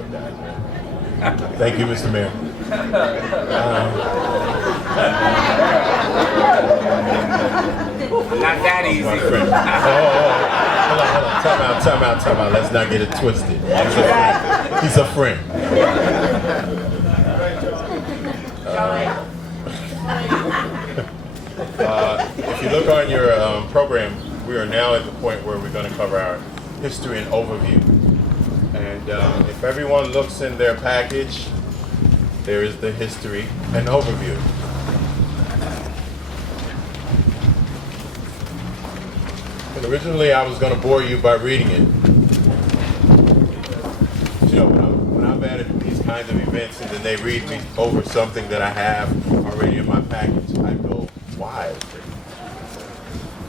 York guys, man. Thank you, Mr. Mayor. Not that easy. My friend. Hold on. Time out. Let's not get it twisted. He's a friend. If you look on your program, we are now at the point where we're going to cover our history and overview. And if everyone looks in their package, there is the history and overview. And originally I was going to bore you by reading it. You know, when I'm at these kinds of events and then they read me over something that I have already in my package, I go, why?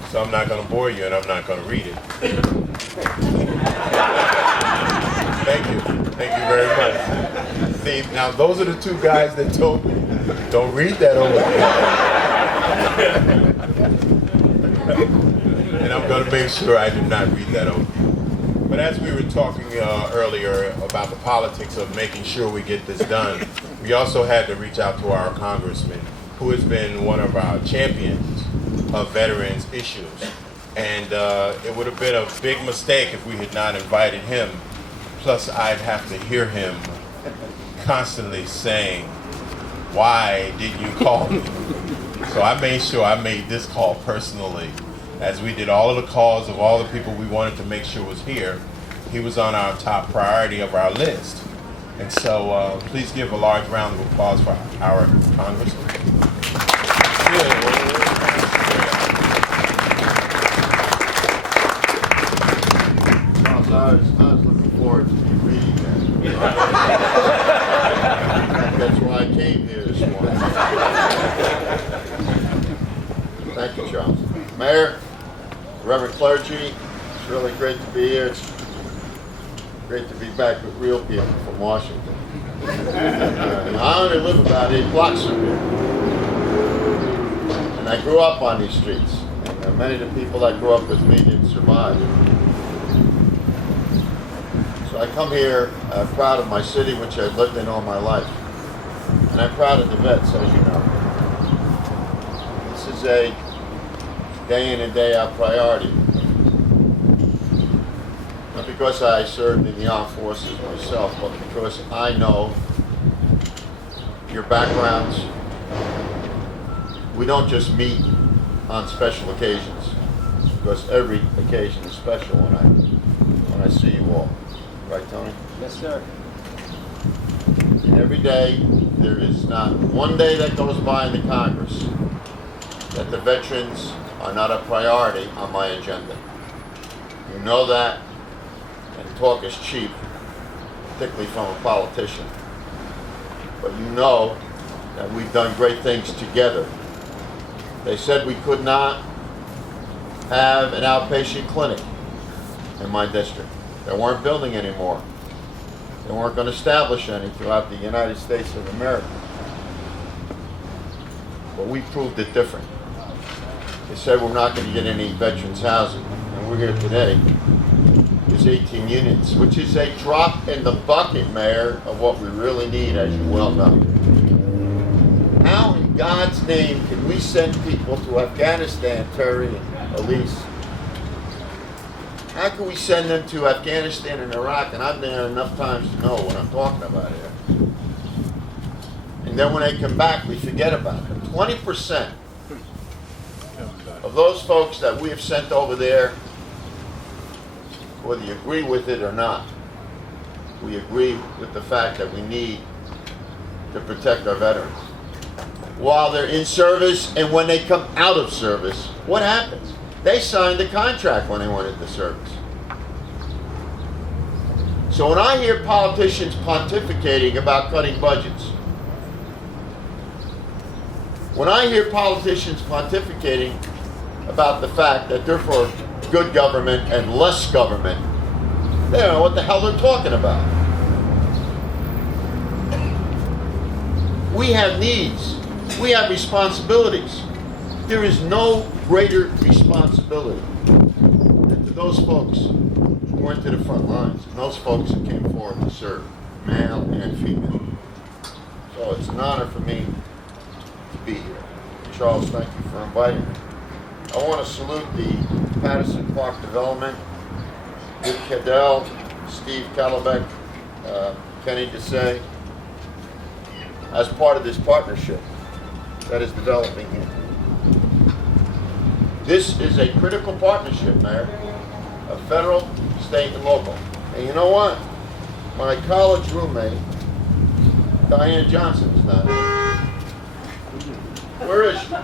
So I'm not going to bore you and I'm not going to read it. Thank you very much. See, now those are the two guys that told me, don't read that over there. And I'm going to make sure I do not read that over. But as we were talking earlier about the politics of making sure we get this done, we also had to reach out to our congressman, who has been one of our champions of veterans issues. And it would have been a big mistake if we had not invited him. Plus, I'd have to hear him constantly saying, why did you call me? So I made sure I made this call personally. As we did all of the calls of all the people we wanted to make sure was here, he was on our top priority of our list. And so please give a large round of applause for our congressman. I was looking forward to you reading that. That's why I came here this morning. Thank you, Charles. Mayor, Reverend clergy, it's really great to be here. It's great to be back with real people from Washington. I only live about 8 blocks from here. And I grew up on these streets. And many of the people that grew up with me didn't survive. So I come here proud of my city, which I've lived in all my life. And I'm proud of the vets, as you know. This is a day in and day out priority. Not because I served in the armed forces myself, but because I know your backgrounds. We don't just meet on special occasions, because every occasion is special when I see you all. Right, Tony? Yes, sir. And every day, there is not one day that goes by in the Congress that the veterans are not a priority on my agenda. You know that, and talk is cheap, particularly from a politician. But you know that we've done great things together. They said we could not have an outpatient clinic in my district. They weren't building anymore. They weren't going to establish any throughout the United States of America. But we proved it different. They said we're not going to get any veterans housing. And we're here today. There's 18 units, which is a drop in the bucket, Mayor, of what we really need, as you well know. How in God's name can we send people to Afghanistan, Terry and Elise? How can we send them to Afghanistan and Iraq? And I've been there enough times to know what I'm talking about here. And then when they come back, we forget about them. 20% of those folks that we have sent over there, whether you agree with it or not, we agree with the fact that we need to protect our veterans. While they're in service and when they come out of service, what happens? They signed the contract when they went into service. So when I hear politicians pontificating about cutting budgets, when I hear politicians pontificating about the fact that they're for good government and less government, they don't know what the hell they're talking about. We have needs. We have responsibilities. There is no greater responsibility than to those folks who went to the front lines and those folks who came forward to serve. male and female. So it's an honor for me to be here. Charles, thank you for inviting me. I want to salute the Paterson Park Development, Dick Cadell, Steve Calabeck, Kenny Desai, as part of this partnership that is developing here. This is a critical partnership, Mayor, of federal, state, and local. And you know what? My college roommate, Diane Johnson, is not here. Where is she?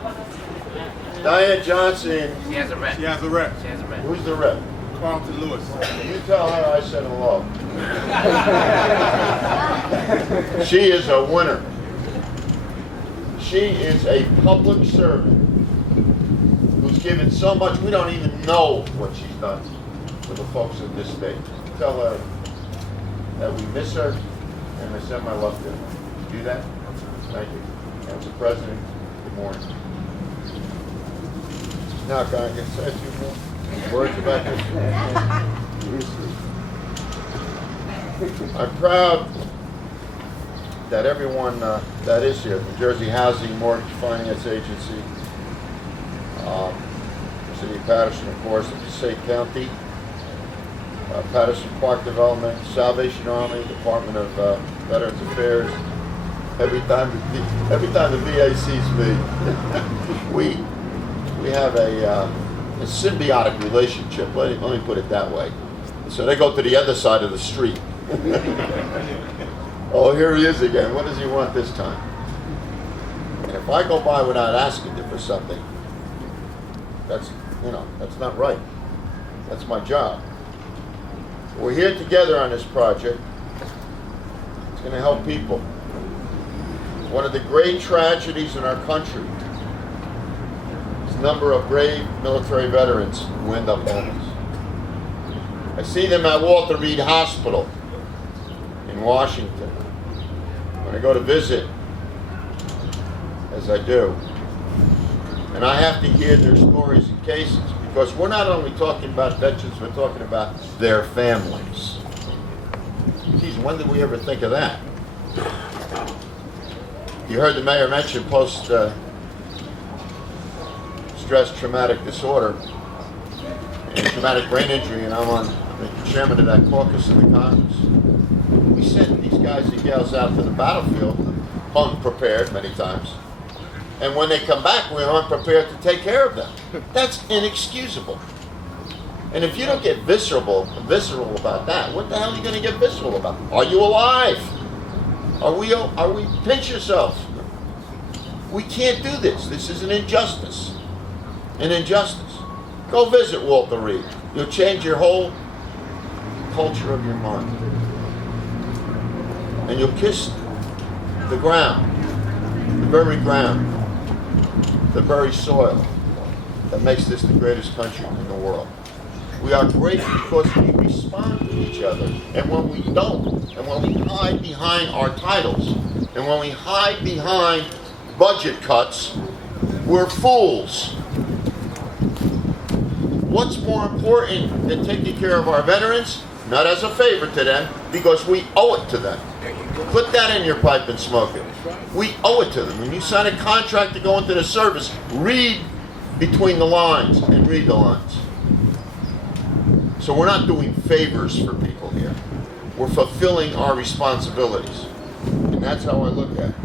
Diane Johnson. She has a rep. She has a rep. She has a rep. Who's the rep? Carlton Lewis. You tell her I said hello. She is a winner. She is a public servant who's given so much. We don't even know what she's done for the folks of this state. Tell her that we miss her and I send my love to her. Do that? Thank you. Council President, good morning. Now, can I get say a few more words about this? I'm proud that everyone that is here, the Jersey Housing Mortgage Finance Agency, City of Paterson, of course, Passaic County, Paterson Park Development, Salvation Army, Department of Veterans Affairs. Every time the VA sees me, we have a symbiotic relationship. Let me put it that way. So they go to the other side of the street. Oh, here he is again. What does he want this time? And if I go by without asking him for something, that's not right. That's my job. We're here together on this project. It's going to help people. One of the great tragedies in our country is the number of brave military veterans who end up homeless. I see them at Walter Reed Hospital in Washington. When I go to visit, as I do, and I have to hear their stories and cases, because we're not only talking about veterans, we're talking about their families. Geez, when did we ever think of that? You heard the mayor mention post-stress traumatic disorder and traumatic brain injury, and I'm the chairman of that caucus in the Congress. We send these guys and gals out to the battlefield unprepared many times. And when they come back, we're unprepared to take care of them. That's inexcusable. And if you don't get visceral about that, what the hell are you going to get visceral about? Are you alive? Are we pinch yourself? We can't do this. This is an injustice. An injustice. Go visit Walter Reed. You'll change your whole culture of your mind. And you'll kiss the ground, the very ground, the very soil that makes this the greatest country in the world. We are great because we respond to each other. And when we don't, and when we hide behind our titles, and when we hide behind budget cuts, we're fools. What's more important than taking care of our veterans? Not as a favor to them, because we owe it to them. Put that in your pipe and smoke it. We owe it to them. When you sign a contract to go into the service, read between the lines and read the lines. So we're not doing favors for people here. We're fulfilling our responsibilities. And that's how I look at it.